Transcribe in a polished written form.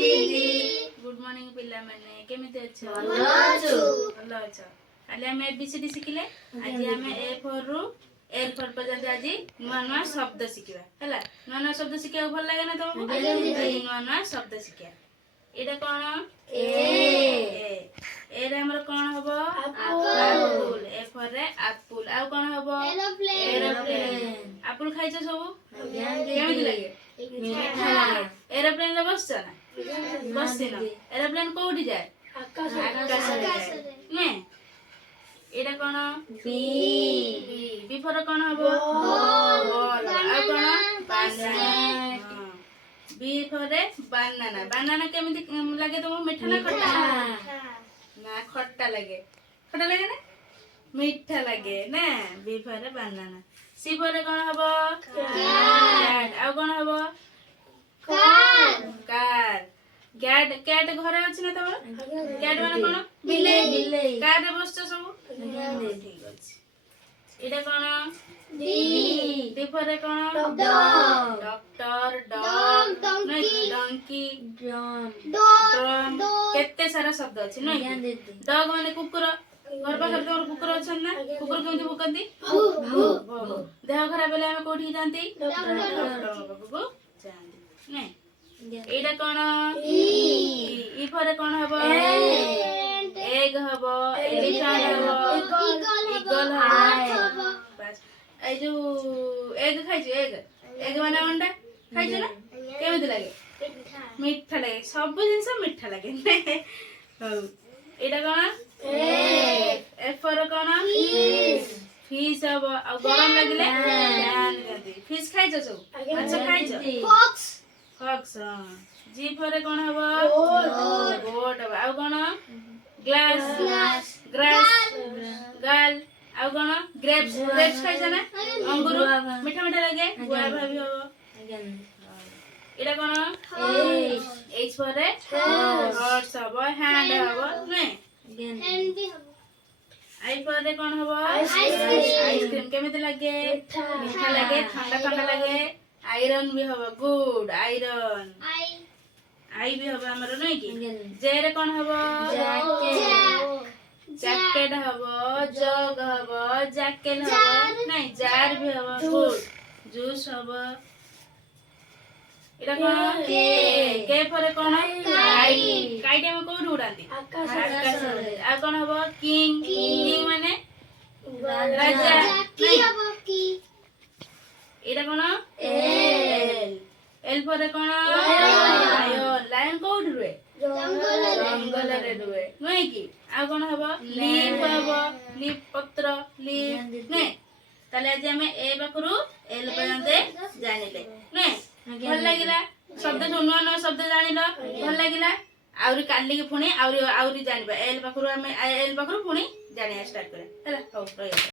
good morning पिला माने केमिति अछ भलो अछ काली हम एबीसीडी शिखिले आज हम ए फोर रु एल फोर पर्यंत आज नुआ नुआ शब्द शिखिबा हला नुआ नुआ शब्द शिखिया भल लागे ना तुमको आज नुआ नुआ शब्द शिखिया एटा कोन ए रे हमर कोन हबो एप्पल ए फोर रे एप्पल आ कोन हबो एरोप्लेन एप्पल खाइछ सब केमिति लागे मीठा लागे एरोप्लेन ले बसछ ना बसछ ना एरोप्लेन कोठी जाय आकाश रे ने एटा कोन बी बी फॉर कोन हबो बॉल आ कोन banana B for banana banana केमिति लागे तुमको मीठा ना खट्टा ना खट्टा लागे ना मीठा लागे ना B for banana C for कोन हबो कैट आ कोन हबो कार कैट कैट घर अछि ना तमर कैट माने कोन बिलेई कार रे बसछ सब ठीक अछि एटा कोन डी डी फॉर कोन डॉक्टर डॉग डंकी ड्रम केते सारा शब्द अछि नै डॉग माने कुकुर घर पाखर तोर कुकुर अछन ना कुकुर केमिति भुकंती देह खराब बेले हम कोठी जानती डॉक्टर बाबू जानती नै एटा कोन ई फॉर कोन हबो एग हबो एलिफेंट हबो ईगल हबो बस ए जो एग खाइ छ एग माने अंडा खाइ छ ना केमिति लागे मीठा लागे सब जिंस मीठा लागे हौ एटा कोन ए फॉर कोन फिश हबो आ गरम लागिले फैन गदी फिश खाइ छ सब अच्छा खाइ छ फॉक्स जी फॉर कोन हबो गोट हबो आ कोन ग्लास ग्रास गाल आ कोन ग्रेप्स ग्रेप्स खाइ छ ना अंगूर मीठा मीठा लागे गुआवा भी हबो एटा कोन एच फॉर हॉर्स हबो हैंड हबो नै हैंड भी हबो आई फॉर कोन हबो आइसक्रीम केमिति लागे मीठा लागे ठंडा ठंडा लागे आयरन भी हबो गुड आयरन आई भी हबो हमर नै कि जे रे कोन हबो जैकेट हबो जग हबो जैकेट हबो नै जार भी हबो गुड जूस हबो एटा कोन के फॉर कोन काइट काइट हम कोड उड़ांती आकाश रे आ कोन हबो किंग किंग माने राजा की हबो की एटा कोन एल फॉर कोन लायन लायन कोड रुए जंगल रे रुए नै कि आ कोन हबो लीफ पत्र लीफ नै ताले आज हम ए बकरू एल पर्यंत जानिले नै भल लागिला शब्द नुआ नुआ शब्द जानिलो भल लागिला आउरी काली के पुणी आउरी जानिबा एल बकरू हम एल बकरू पुणी जानिया स्टार्ट करे हला हो